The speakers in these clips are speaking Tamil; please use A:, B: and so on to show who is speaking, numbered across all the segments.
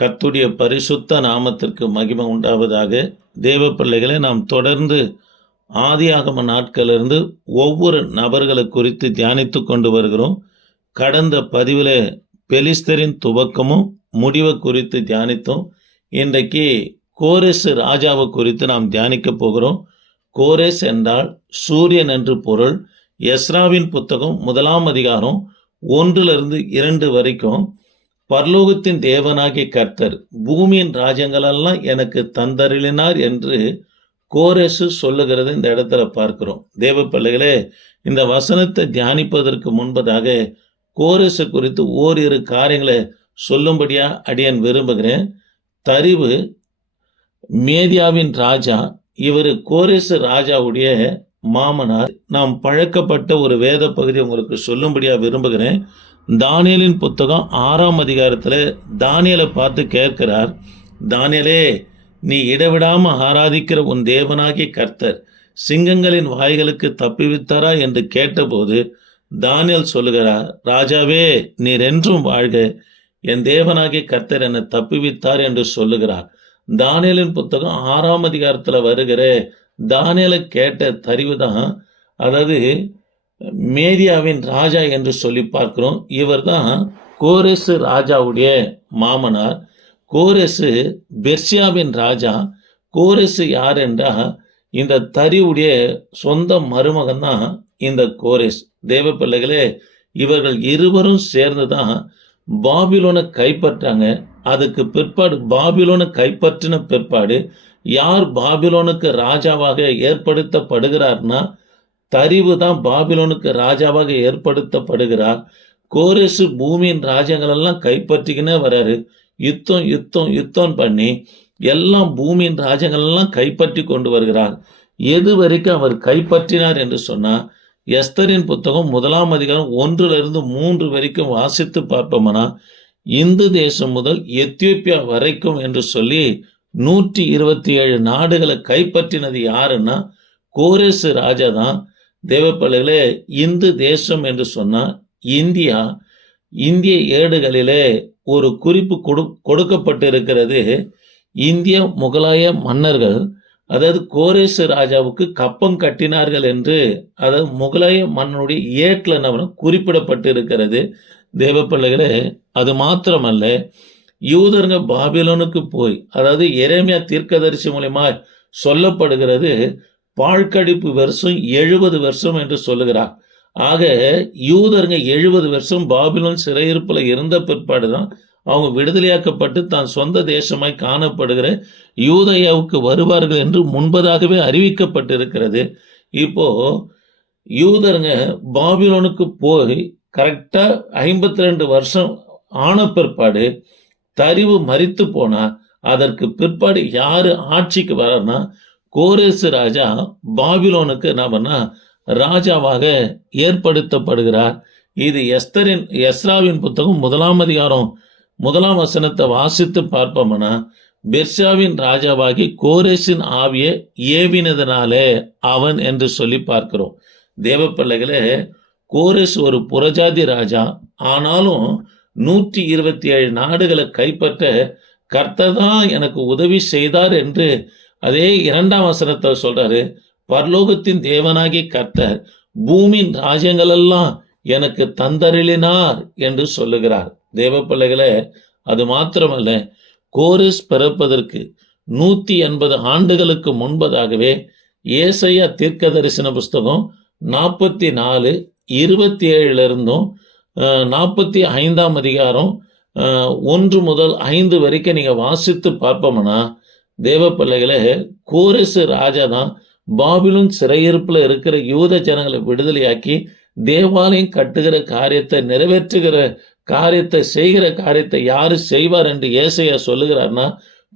A: கத்துடைய பரிசுத்த நாமத்திற்கு மகிமை உண்டாவதாக தேவ பிள்ளைகளை நாம் தொடர்ந்து ஆதியாகம நாட்களிலிருந்து ஒவ்வொரு நபர்களை குறித்து தியானித்து கொண்டு வருகிறோம். கடந்த பதிவில் பெலிஸ்தரின் துவக்கமும் முடிவை குறித்து தியானித்தோம். இன்றைக்கு கோரேசு ராஜாவை குறித்து நாம் தியானிக்க போகிறோம். கோரேஸ் என்றால் சூரியன் என்று பொருள். எஸ்ராவின் புத்தகம் முதலாம் அதிகாரம் ஒன்றிலிருந்து இரண்டு வரைக்கும் பர்லோகத்தின் தேவனாகிய கர்த்தர் பூமியின் ராஜ்யங்களெல்லாம் எனக்கு தந்தருளினார் என்று கோரேசு சொல்லுகிறது இந்த இடத்துல பார்க்கிறோம். தேவ பிள்ளைகளே இந்த வசனத்தை தியானிப்பதற்கு முன்பதாக கோரேசு குறித்து ஓரிரு காரியங்களை சொல்லும்படியா அடியன் விரும்புகிறேன். தரிவு மேதியாவின் ராஜா இவர் கோரேசு ராஜாவுடைய மாமனார். நாம் பழக்கப்பட்ட ஒரு வேத பகுதி உங்களுக்கு சொல்லும்படியா விரும்புகிறேன். தானியலின் புத்தகம் ஆறாம் அதிகாரத்தில் தானியலை பார்த்து கேட்கிறார் தானியலே நீ இடவிடாமல் ஆராதிக்கிற உன் தேவனாகிய கர்த்தர் சிங்கங்களின் வாய்களுக்கு தப்பிவித்தாரா என்று கேட்டபோது தானியல் சொல்லுகிறார் ராஜாவே நீர் என்றும் வாழ்க. என் தேவனாகிய கர்த்தர் என்னை தப்பிவித்தார் என்று சொல்லுகிறார். தானியலின் புத்தகம் ஆறாம் அதிகாரத்தில் வருகிற தானியலை கேட்ட தறிவு தான். அதாவது மேரியாவின் ராஜா என்று சொல்லி பார்க்கிறோம். இவர் தான் கோரேசு ராஜாவுடைய மாமனார். கோரேசு பெர்சியாவின் ராஜா. கோரேசு யார் என்றால் இந்த தரிவுடைய சொந்த மருமகன் தான் இந்த கோரேஸ் தேவ பிள்ளைகளே இவர்கள் இருவரும் சேர்ந்து தான் பாபிலோனை கைப்பற்றாங்க. அதுக்கு பிற்பாடு பாபிலோனை கைப்பற்றின பிற்பாடு யார் பாபிலோனுக்கு ராஜாவாக ஏற்படுத்தப்படுகிறார்னா தரிவு தான் பாபிலோனுக்கு ராஜாவாக ஏற்படுத்தப்படுகிறார். கோரேசு பூமியின் ராஜ்யங்களெல்லாம் கைப்பற்றிக்கினே வராரு. யுத்தம் யுத்தம் யுத்தம் பண்ணி எல்லாம் பூமியின் ராஜ்யங்களெல்லாம் கைப்பற்றி கொண்டு வருகிறார். எது வரைக்கும் அவர் கைப்பற்றினார் என்று சொன்னால் எஸ்தரின் புத்தகம் முதலாம் அதிகாரம் ஒன்றிலிருந்து மூன்று வரைக்கும் வாசித்து பார்ப்போம்னா இந்து தேசம் முதல் எத்தியோப்பியா வரைக்கும் என்று சொல்லி நூற்றி இருபத்தி ஏழு நாடுகளை கைப்பற்றினது யாருன்னா கோரேசு ராஜா தான். தேவப்பள்ளிகளே இந்து தேசம் என்று சொன்னால் இந்தியா இந்திய ஏடுகளிலே ஒரு குறிப்பு கொடு கொடுக்கப்பட்டிருக்கிறது. இந்திய முகலாய மன்னர்கள் அதாவது கோரேசு ராஜாவுக்கு கப்பம் கட்டினார்கள் என்று அதாவது முகலாய மன்னனுடைய ஏட்டில் என்ன குறிப்பிடப்பட்டிருக்கிறது. தேவப்பிள்ளைகளே அது மாத்திரமல்ல யூதருங்க பாபிலோனுக்கு போய் அதாவது எரேமியா தீர்க்கதரிசி மூலியமா சொல்லப்படுகிறது. பாழ்கடிப்பு வருஷம் எழுபது வருஷம் என்று சொல்லுகிறார். ஆக யூதருங்க எழுபது வருஷம் பாபிலோன் சிறையிருப்பில் இருந்த பிற்பாடு தான் அவங்க விடுதலையாக்கப்பட்டு தான் சொந்த தேசமாய் காணப்படுகிற யூதையாவுக்கு வருவார்கள் என்று முன்பதாகவே அறிவிக்கப்பட்டிருக்கிறது. இப்போ யூதருங்க பாபிலோனுக்கு போய் கரெக்டாக ஐம்பத்தி ரெண்டு வருஷம் ஆன பிற்பாடு தரிவு மறித்து போனால் அதற்கு பிற்பாடு யார் ஆட்சிக்கு வரனா கோரேசு ராஜா பாபிலோனுக்கு என்ன பண்ணா ராஜாவாக ஏற்படுத்தப்படுகிறார். இது எஸ்தரின் எஸ்ராவின் புத்தகம் முதலாம் அதிகாரம் முதலாம் வசனத்தை வாசித்து பார்ப்போம்னா பெர்ஷாவின் ராஜாவாகி கோரேசின் ஆவியை ஏவினதனாலே அவன் என்று சொல்லி பார்க்கிறோம். தேவ பிள்ளைகளே கோரேஸ் ஒரு புறஜாதி ராஜா. ஆனாலும் நூற்றி இருபத்தி ஏழு நாடுகளை கைப்பற்ற கர்த்தர் எனக்கு உதவி செய்தார் என்று அதே இரண்டாம் வசனத்தை சொல்றாரு பரலோகத்தின் தேவனாகி கர்த்தர் பூமியின் ராஜ்யங்களெல்லாம் எனக்கு தந்தருளினார் என்று சொல்லுகிறார். தேவ பிள்ளைகளை அது மாத்திரமல்ல கோரிஸ் பிறப்பதற்கு நூத்தி எண்பது ஆண்டுகளுக்கு முன்பதாகவே ஏசையா தீர்க்க தரிசன புஸ்தகம் நாற்பத்தி நாலு இருபத்தி ஏழுல இருந்தும் நாற்பத்தி ஐந்தாம் அதிகாரம் ஒன்று முதல் ஐந்து வரைக்கும் நீங்க வாசித்து பார்ப்போம்னா தேவ பிள்ளைகளை கோரேசு ராஜா தான் பாபிலும் சிறையிருப்பில் இருக்கிற யூத ஜனங்களை விடுதலையாக்கி தேவாலயம் கட்டுகிற காரியத்தை நிறைவேற்றுகிற காரியத்தை செய்கிற காரியத்தை யாரு செய்வார் என்று ஏசையா சொல்லுகிறார்னா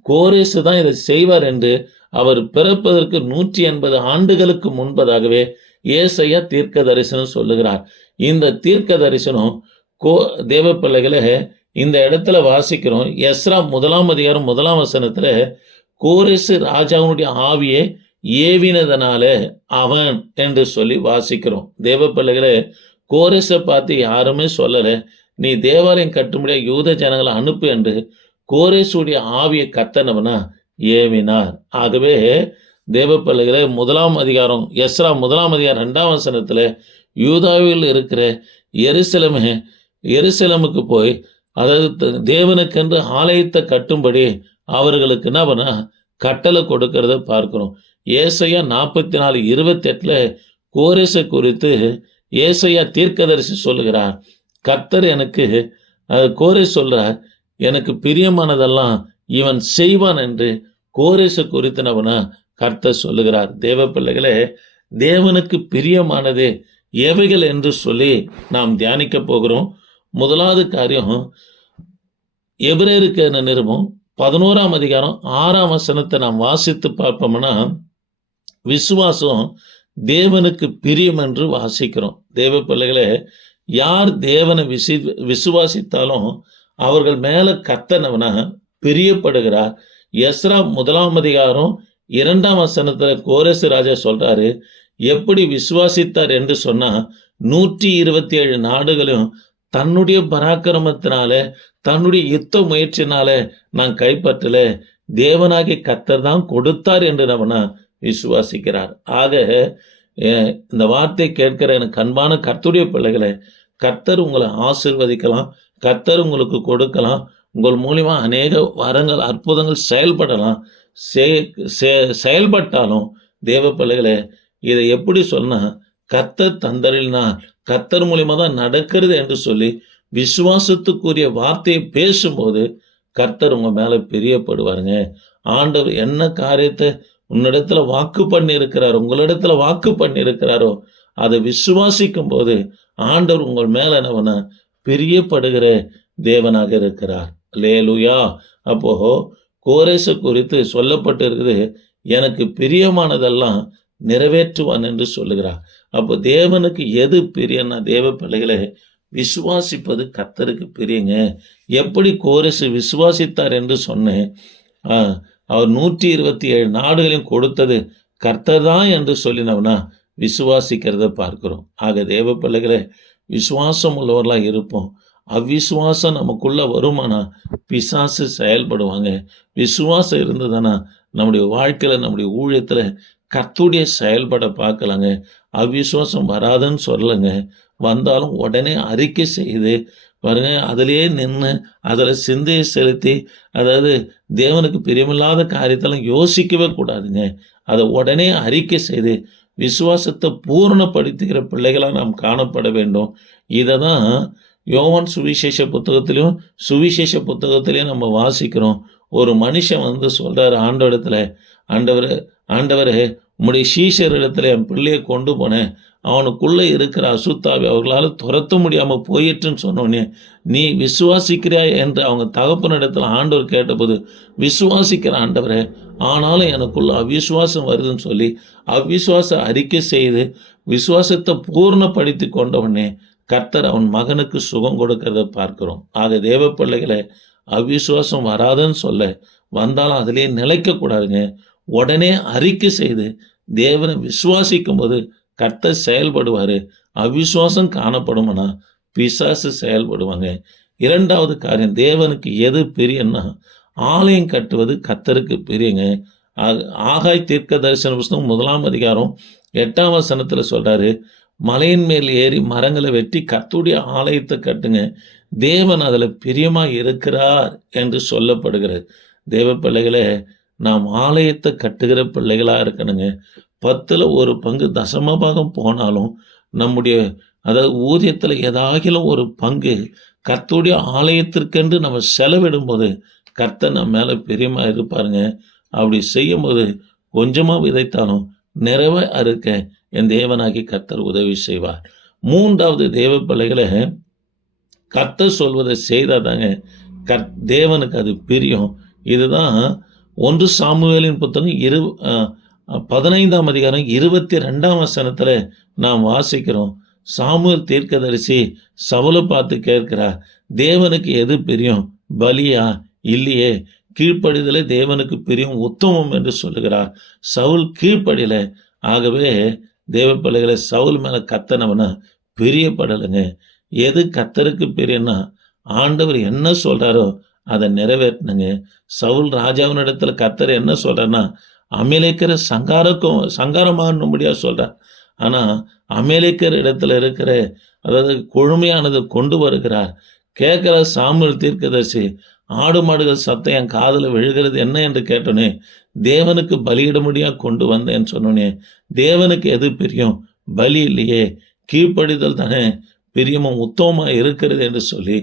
A: கோரேசு தான் இதை செய்வார் என்று அவர் பிறப்பதற்கு நூற்றி எண்பது ஆண்டுகளுக்கு முன்பதாகவே ஏசையா தீர்க்க தரிசனம் சொல்லுகிறார். இந்த தீர்க்க தரிசனம் கோ தேவ பிள்ளைகளை இந்த இடத்துல வாசிக்கிறோம். எஸ்ரா முதலாம் அதிகாரம் முதலாம் வசனத்துல கோரிசு ராஜாவுடைய ஆவியை ஏவினதனால அவன் என்று சொல்லி வாசிக்கிறோம். தேவ பிள்ளைகளை கோரேசை பார்த்து யாருமே சொல்லலை. நீ தேவாலயம் கட்டும்படியா யூத ஜனங்களை அனுப்பு என்று கோரேசுடைய ஆவியை கத்தனவனா ஏவினார். ஆகவே தேவ பிள்ளைகளை முதலாம் அதிகாரம் எஸ்ரா முதலாம் அதிகாரம் ரெண்டாம் வசனத்தில் யூதாவில் இருக்கிற எருசலமே எருசலமுக்கு போய் அதாவது தேவனுக்கென்று ஆலயத்தை கட்டும்படி அவர்களுக்கு என்ன பண்ண? கட்டளை கொடுக்கறத பார்க்கிறோம் ஏசையா நாற்பத்தி நாலு இருபத்தெட்டில் கோரேசை குறித்து ஏசையா தீர்க்கதரிசி சொல்லுகிறார். கர்த்தர் எனக்கு அஹ், கோரே சொல்றார் எனக்கு பிரியமானதெல்லாம் இவன் செய்வான் என்று கோரேசு குறித்தனவனா கர்த்தர் சொல்லுகிறார். தேவ பிள்ளைகளே தேவனுக்கு பிரியமானது எவைகள் என்று சொல்லி நாம் தியானிக்க போகிறோம். முதலாவது காரியம் எபிரேருக்கு நிருபம்? பதினோராம் அதிகாரம் ஆறாம் வசனத்தை நாம் வாசித்து பார்ப்போம்னா விசுவாசம் தேவனுக்கு பிரியம் என்று வாசிக்கிறோம். தேவ பிள்ளைகளே யார் தேவனை விசி விசுவாசித்தாலும் அவர்கள் மேல கத்தனவனா பிரியப்படுகிறார். எஸ்ரா முதலாம் அதிகாரம் இரண்டாம் வசனத்துல கோரசு ராஜா சொல்றாரு எப்படி விசுவாசித்தார் என்று சொன்னா நூற்றி இருபத்தி ஏழு நாடுகளும் தன்னுடைய பராக்கிரமத்தினால தன்னுடைய யுத்த முயற்சினால நான் கைப்பற்றல. தேவனாகி கத்தர் தான் கொடுத்தார் என்று நம்மனா விசுவாசிக்கிறார். ஆக இந்த வார்த்தை கேட்கிற எனக்கு அன்பான கர்த்துடைய பிள்ளைகளை கர்த்தர் உங்களை ஆசிர்வதிக்கலாம் கர்த்தர் உங்களுக்கு கொடுக்கலாம் உங்கள் மூலிமா அநேக வரங்கள் அற்புதங்கள் செயல்படலாம். செ- செயல்பட்டாலும் தேவ பிள்ளைகளை இதை எப்படி சொன்னால் கர்த்தர் தந்தரில்னா கர்த்தர் மூலியமா தான் நடக்கிறது என்று சொல்லி விசுவாசத்துக்குரிய வார்த்தையை பேசும்போது கர்த்தர் உங்க மேல பிரியப்படுவாருங்க. ஆண்டவர் என்ன காரியத்தை உன்னிடத்துல வாக்கு பண்ணியிருக்கிறார் உங்களிடத்துல வாக்கு பண்ணியிருக்கிறாரோ அதை விசுவாசிக்கும் போது ஆண்டவர் உங்கள் மேல என்னவனா பிரியப்படுகிற தேவனாக இருக்கிறார். லேலுயா அப்போ கோரேச குறித்து சொல்லப்பட்டு இருக்குது எனக்கு பிரியமானதெல்லாம் நிறைவேற்றுவான் என்று சொல்லுகிறார். அப்போ தேவனுக்கு எது பிரியன்னா தேவ பிள்ளைகளை விசுவாசிப்பது கத்தருக்கு பிரியங்க. எப்படி கோரிசு விசுவாசித்தார் என்று சொன்னேன். அவர் நூற்றி இருபத்தி ஏழு நாடுகளையும் கொடுத்தது கர்த்தர் தான் என்று சொல்லினவனா விசுவாசிக்கிறத பார்க்கிறோம். ஆக தேவ பிள்ளைகளை விசுவாசம் உள்ளவர்களாக இருப்போம். அவ்விசுவாசம் நமக்குள்ளே வருமானா? பிசாசு செயல்படுவாங்க. விசுவாசம் இருந்ததுன்னா நம்முடைய வாழ்க்கையில் நம்முடைய ஊழியத்தில் கர்த்துடைய செயல்பட பார்க்கலங்க. அவிசுவாசம் வராதுன்னு சொல்லலைங்க. வந்தாலும் உடனே அறிக்கை செய்து பாருங்க அதிலேயே நின்று அதில் சிந்தையை செலுத்தி அதாவது தேவனுக்கு பிரியமில்லாத காரியத்தெல்லாம் யோசிக்கவே கூடாதுங்க. அதை உடனே அறிக்கை செய்து விசுவாசத்தை பூரணப்படுத்துகிற பிள்ளைகளாக நாம் காணப்பட வேண்டும். இதை தான் யோவான் சுவிசேஷ புத்தகத்திலையும் சுவிசேஷ புத்தகத்திலையும் நம்ம வாசிக்கிறோம். ஒரு மனுஷன் வந்து சொல்கிறார் ஆண்டவரத்தில் ஆண்டவர் ஆண்டவரே உம்முடைய சீஷர் என் பிள்ளையை கொண்டு போனேன். அவனுக்குள்ளே இருக்கிற அசுத்தாவை அவர்களால் துரத்த முடியாமல் போயிட்டுன்னு சொன்னோன்னே நீ விசுவாசிக்கிறாய்? என்று அவங்க தகப்பனிடத்தில் ஆண்டவர் கேட்டபோது விசுவாசிக்கிற ஆண்டவரே ஆனாலும் எனக்குள்ள அவிசுவாசம் வருதுன்னு சொல்லி அவ்விசுவாச அறிக்கை செய்து விசுவாசத்தை பூர்ணப்படுத்தி கொண்டவனே கர்த்தர் அவன் மகனுக்கு சுகம் கொடுக்கறத பார்க்கிறோம். ஆக தேவ பிள்ளைகளை அவிசுவாசம் வராதுன்னு சொல்ல வந்தாலும் அதிலே நிலைக்கக்கூடாதுங்க உடனே அறிக்கை செய்து தேவனை விசுவாசிக்கும் போது கர்த்தர் செயல்படுவார். அவிசுவாசம் காணப்படும்னா பிசாசு செயல்படுவாங்க. இரண்டாவது காரியம் தேவனுக்கு எது பெரியன்னா ஆலயம் கட்டுவது கர்த்தருக்கு பிரியங்க. ஆகாய் தீர்க்க தரிசன புஸ்தகம் முதலாம் அதிகாரம் எட்டாம் வசனத்தில் சொல்கிறாரு மலையின் மேல் ஏறி மரங்களை வெட்டி கத்துடைய ஆலயத்தை கட்டுங்க. தேவன் அதில் பிரியமாக இருக்கிறார் என்று சொல்லப்படுகிறது. தேவ பிள்ளைகளே நாம் ஆலயத்தை கட்டுகிற பிள்ளைகளாக இருக்கணுங்க. பத்தில் ஒரு பங்கு தசமபாகம் போனாலும் நம்முடைய அதாவது ஊதியத்தில் ஏதாகிலும் ஒரு பங்கு கர்த்தருடைய ஆலயத்திற்கென்று நம்ம செலவிடும் போது கர்த்தர் நம்ம மேலே பெரியமாக இருப்பாருங்க அப்படி செய்யும்போது கொஞ்சமாக விதைத்தாலும் நிறைவா அறுக்க என் தேவனாகி கர்த்தர் உதவி செய்வார். மூன்றாவது தேவ பிள்ளைகளை கர்த்தர் சொல்வதை செய்தாதாங்க கர் தேவனுக்கு அது பிரியம். இதுதான் ஒன்று சாமுவேலின் புத்தகம் இரு பதினைந்தாம் அதிகாரம் இருபத்தி ரெண்டாம் வசனத்தில் நாம் வாசிக்கிறோம். சாமுவேல் தீர்க்கதரிசி சவலை பார்த்து கேட்கிறார் தேவனுக்கு எது பிரியம்? பலியா? இல்லையே. கீழ்ப்படிதலே தேவனுக்கு பிரியம் உத்தமம் என்று சொல்லுகிறார். சவுல் கீழ்ப்படியல. ஆகவே தேவ பிள்ளைகளை சவுல் மேலே கத்தனவன பிரியப்படலைங்க. எது கத்தருக்கு பிரியன்னா ஆண்டவர் என்ன சொல்கிறாரோ அதை நிறைவேற்றினுங்க. சவுல் ராஜாவினிடத்துல கத்தர் என்ன சொல்கிறேன்னா அமேலேக்கரை சங்காரக்கும் சங்காரமாகணும்படியாக சொல்கிறார் ஆனால் அமேலேக்கர் இடத்துல இருக்கிற அதாவது கொழுமையானது கொண்டு வருகிறார். கேட்குற சாமுல் தீர்க்கதர்சி ஆடு மாடுகள் சத்தம் என் காதில் விழுகிறது என்ன என்று கேட்டோனே தேவனுக்கு பலியிடும்படியாக கொண்டு வந்தேன்னு சொன்னோனே தேவனுக்கு எது பிரியம்? பலி இல்லையே. கீழ்ப்படிதல் தானே. பிரியமும் உத்தமமாக இருக்கிறது என்று சொல்லி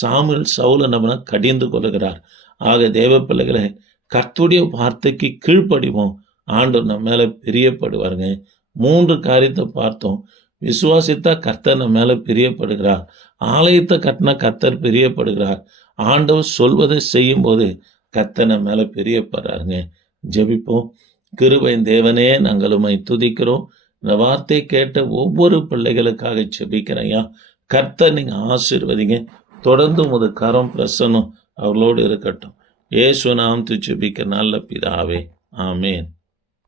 A: சாமுவேல் சவுல நம்மளை கடிந்து கொள்கிறார் ஆக தேவ பிள்ளைகளை கர்த்துடைய வார்த்தைக்கு கீழ்ப்படிவோம். ஆண்டவர் நம்ம மேலே பிரியப்படுவாருங்க. மூன்று காரியத்தை பார்த்தோம். விசுவாசித்தா கர்த்தர் நம்ம மேலே பிரியப்படுகிறார். ஆலயத்தை கட்டினா கர்த்தர் பிரியப்படுகிறார். ஆண்டவர் சொல்வதை செய்யும்போது கர்த்தர் நம்ம மேலே பிரியப்படுறாருங்க. ஜெபிப்போம். கிருபையின் தேவனே நாங்கள் துதிக்கிறோம். இந்த வார்த்தை கேட்ட ஒவ்வொரு பிள்ளைகளுக்காக ஜெபிக்கிறேன்யா கர்த்தர் நீங்கள் ஆசீர்வதிங்க. தொடர்ந்து உமது கரம் பிரசனும் அவர்களோடு இருக்கட்டும். ஏசு நாம் துச்சுபிக்க நல்ல பிதாவே. ஆமேன்.